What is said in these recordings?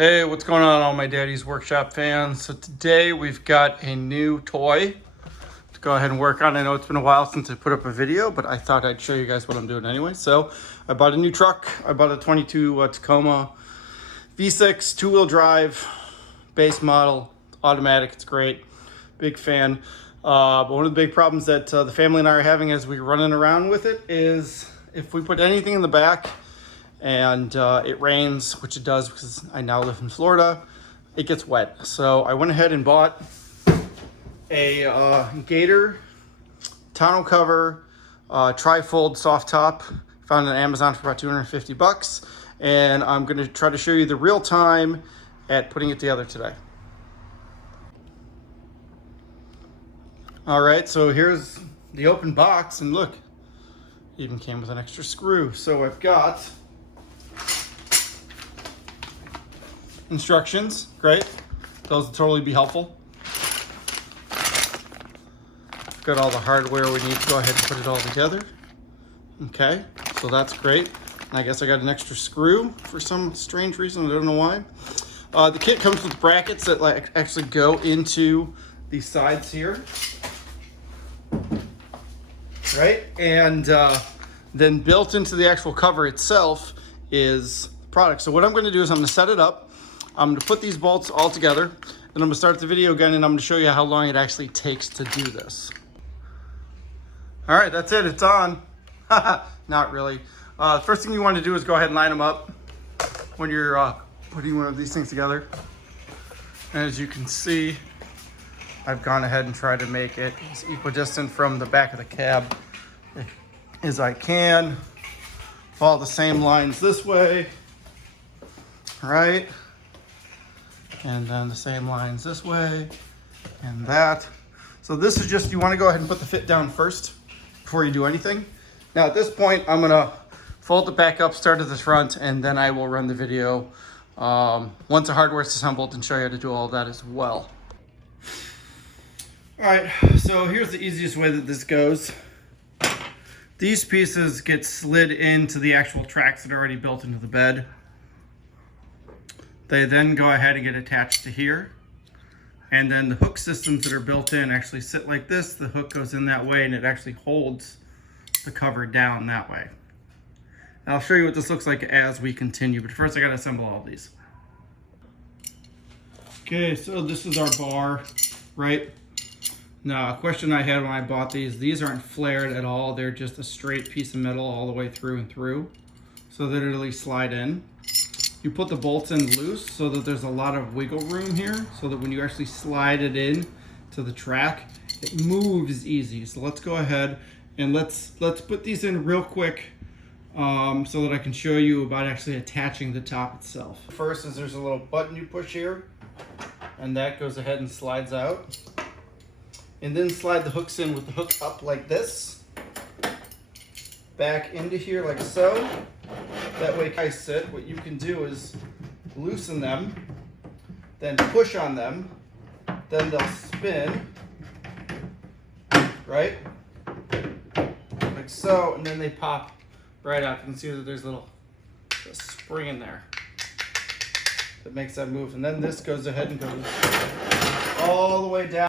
Hey, what's going on, all my Daddy's Workshop fans? So today we've got a new toy to go ahead and work on. I know it's been a while since I put up a video, but I thought I'd show you guys what I'm doing anyway. So I bought a new truck. I bought a 22 Tacoma V6 two-wheel drive base model, automatic. It's great. Big fan. But one of the big problems that the family and I are having as we're running around with it is if we put anything in the back and it rains, which it does because I now live in Florida, it gets wet. So I went ahead and bought a Gator tonneau cover, tri-fold soft top. Found it on Amazon for about 250 bucks. And I'm gonna try to show you the real time at putting it together today. All right, so here's the open box, and look, even came with an extra screw. So I've got instructions, great. Those will totally be helpful. I've got all the hardware we need to go ahead and put it all together. Okay, so that's great. And I guess I got an extra screw for some strange reason, I don't know why. The kit comes with brackets that actually go into the sides here. Right, and then built into the actual cover itself is product. So what I'm going to do is I'm going to set it up. I'm going to put these bolts all together, then I'm going to start the video again, and I'm going to show you how long it actually takes to do this. All right, that's it. It's on. Not really. The first thing you want to do is go ahead and line them up when you're putting one of these things together. And as you can see, I've gone ahead and tried to make it as equidistant from the back of the cab as I can. Follow the same lines this way, right? And then the same lines this way and that. So this is just, you want to go ahead and put the fit down first before you do anything. Now at this point, I'm gonna fold it back up, start at the front, and then I will run the video once the hardware is assembled and show you how to do all of that as well. All right, so here's the easiest way that this goes. These pieces get slid into the actual tracks that are already built into the bed. They then go ahead and get attached to here. And then the hook systems that are built in actually sit like this. The hook goes in that way and it actually holds the cover down that way. And I'll show you what this looks like as we continue, but first I gotta assemble all of these. Okay, so this is our bar, right? Now, a question I had when I bought these aren't flared at all. They're just a straight piece of metal all the way through and through. So they literally slide in. You put the bolts in loose so that there's a lot of wiggle room here, so that when you actually slide it in to the track, it moves easy. So let's go ahead and let's put these in real quick so that I can show you about actually attaching the top itself. First is there's a little button you push here, and that goes ahead and slides out. And then slide the hooks in with the hook up like this, back into here like so. That way I sit, what you can do is loosen them, then push on them, then they'll spin, right? Like so, and then they pop right out. You can see that there's a spring in there that makes that move. And then this goes ahead and goes all the way down.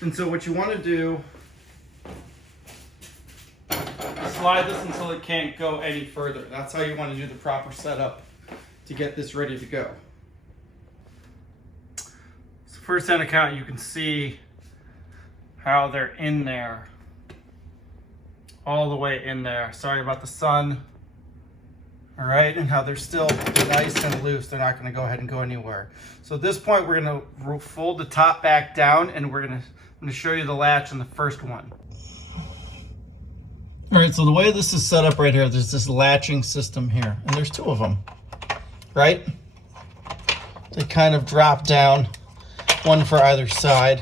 And so what you want to do, slide this until it can't go any further. That's how you want to do the proper setup to get this ready to go. So first hand account, you can see how they're in there, all the way in there. Sorry about the sun. All right, and how they're still nice and loose. They're not going to go ahead and go anywhere. So at this point, we're going to fold the top back down, and I'm going to show you the latch on the first one. All right, so the way this is set up right here, there's this latching system here, and there's two of them, right? They kind of drop down, one for either side.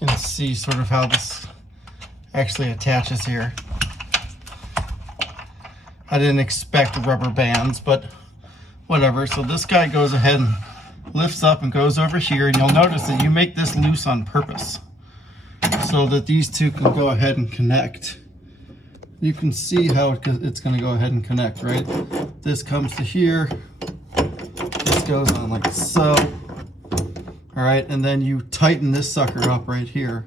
You can see sort of how this actually attaches here. I didn't expect rubber bands, but whatever. So this guy goes ahead and lifts up and goes over here, and you'll notice that you make this loose on purpose so that these two can go ahead and connect. You can see how it's going to go ahead and connect, right? This comes to here, just goes on like so. All right, and then you tighten this sucker up right here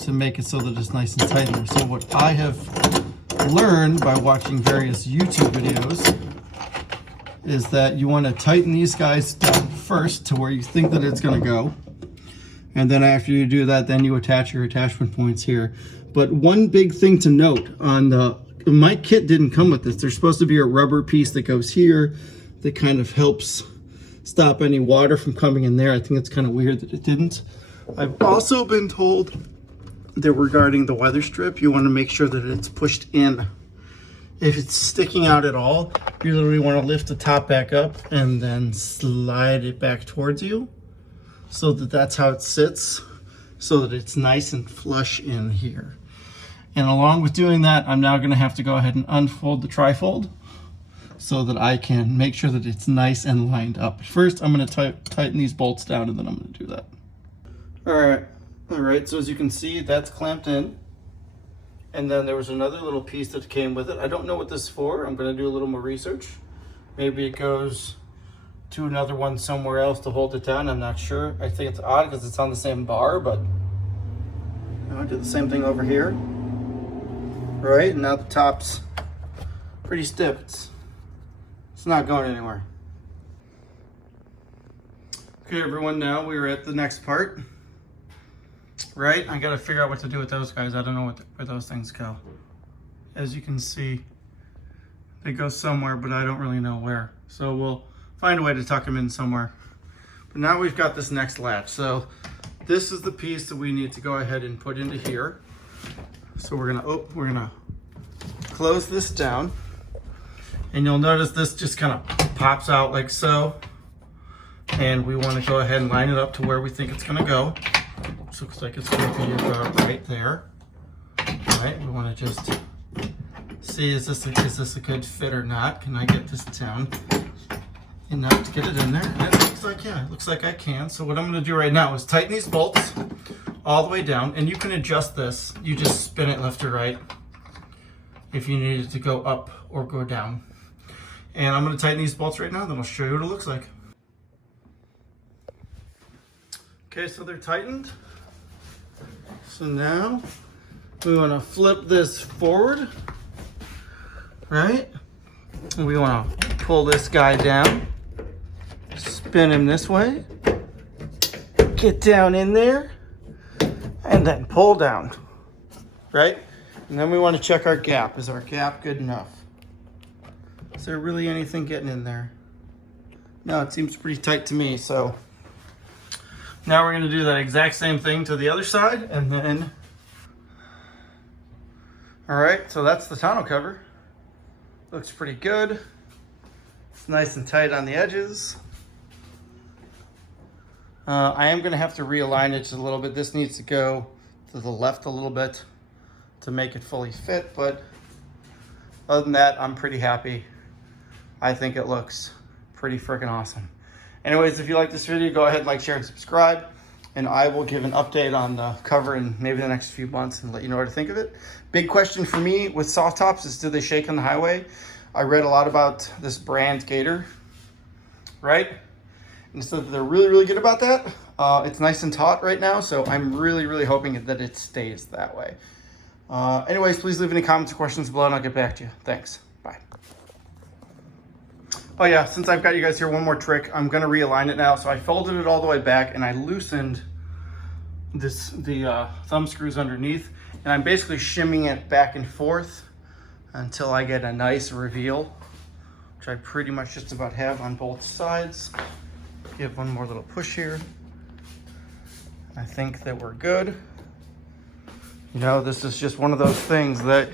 to make it so that it's nice and tight in there. So what I have learned by watching various YouTube videos is that you want to tighten these guys down first to where you think that it's going to go. And then after you do that, then you attach your attachment points here. But one big thing to note on my kit didn't come with this. There's supposed to be a rubber piece that goes here that kind of helps stop any water from coming in there. I think it's kind of weird that it didn't. I've also been told that regarding the weather strip, you want to make sure that it's pushed in. If it's sticking out at all, you literally want to lift the top back up and then slide it back towards you so that that's how it sits, so that it's nice and flush in here. And along with doing that, I'm now going to have to go ahead and unfold the trifold so that I can make sure that it's nice and lined up. First, I'm going to tighten these bolts down, and then I'm going to do that. All right, so as you can see, that's clamped in. And then there was another little piece that came with it. I don't know what this is for. I'm going to do a little more research. Maybe it goes to another one somewhere else to hold it down. I'm not sure. I think it's odd because it's on the same bar, but I do the same thing over here. Right, and now the top's pretty stiff. It's not going anywhere. Okay, everyone, now we're at the next part. Right, I gotta figure out what to do with those guys. I don't know where those things go. As you can see, they go somewhere, but I don't really know where. So we'll find a way to tuck them in somewhere. But now we've got this next latch. So this is the piece that we need to go ahead and put into here. So we're gonna close this down, and you'll notice this just kind of pops out like so. And we want to go ahead and line it up to where we think it's gonna go. This looks like it's going to be about right there. All right, we want to just see, is this a good fit or not? Can I get this down enough to get it in there? And it looks like, yeah, it looks like I can. So what I'm going to do right now is tighten these bolts all the way down, and you can adjust this. You just spin it left or right if you need it to go up or go down. And I'm going to tighten these bolts right now, then I'll show you what it looks like. Okay, so they're tightened. So now we want to flip this forward, right? And we want to pull this guy down, spin him this way, get down in there, and then pull down, right? And then we want to check our gap. Is our gap good enough? Is there really anything getting in there? No, it seems pretty tight to me, so now we're going to do that exact same thing to the other side, and then, all right, so that's the tonneau cover. Looks pretty good. It's nice and tight on the edges. I am going to have to realign it just a little bit. This needs to go to the left a little bit to make it fully fit, but other than that, I'm pretty happy. I think it looks pretty freaking awesome. Anyways, if you like this video, go ahead, like, share, and subscribe. And I will give an update on the cover in maybe the next few months and let you know what to think of it. Big question for me with soft tops is, do they shake on the highway? I read a lot about this brand Gator, right? And so they're really, really good about that. It's nice and taut right now, so I'm really, really hoping that it stays that way. Anyways, please leave any comments or questions below and I'll get back to you. Thanks. Bye. Oh yeah, since I've got you guys here, one more trick. I'm gonna realign it now. So I folded it all the way back and I loosened the thumb screws underneath, and I'm basically shimming it back and forth until I get a nice reveal, which I pretty much just about have on both sides. Give one more little push here. I think that we're good. You know, this is just one of those things that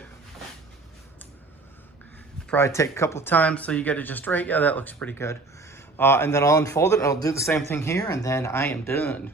probably take a couple of times so you get it just right. Yeah, that looks pretty good. And then I'll unfold it. I'll do the same thing here, and then I am done.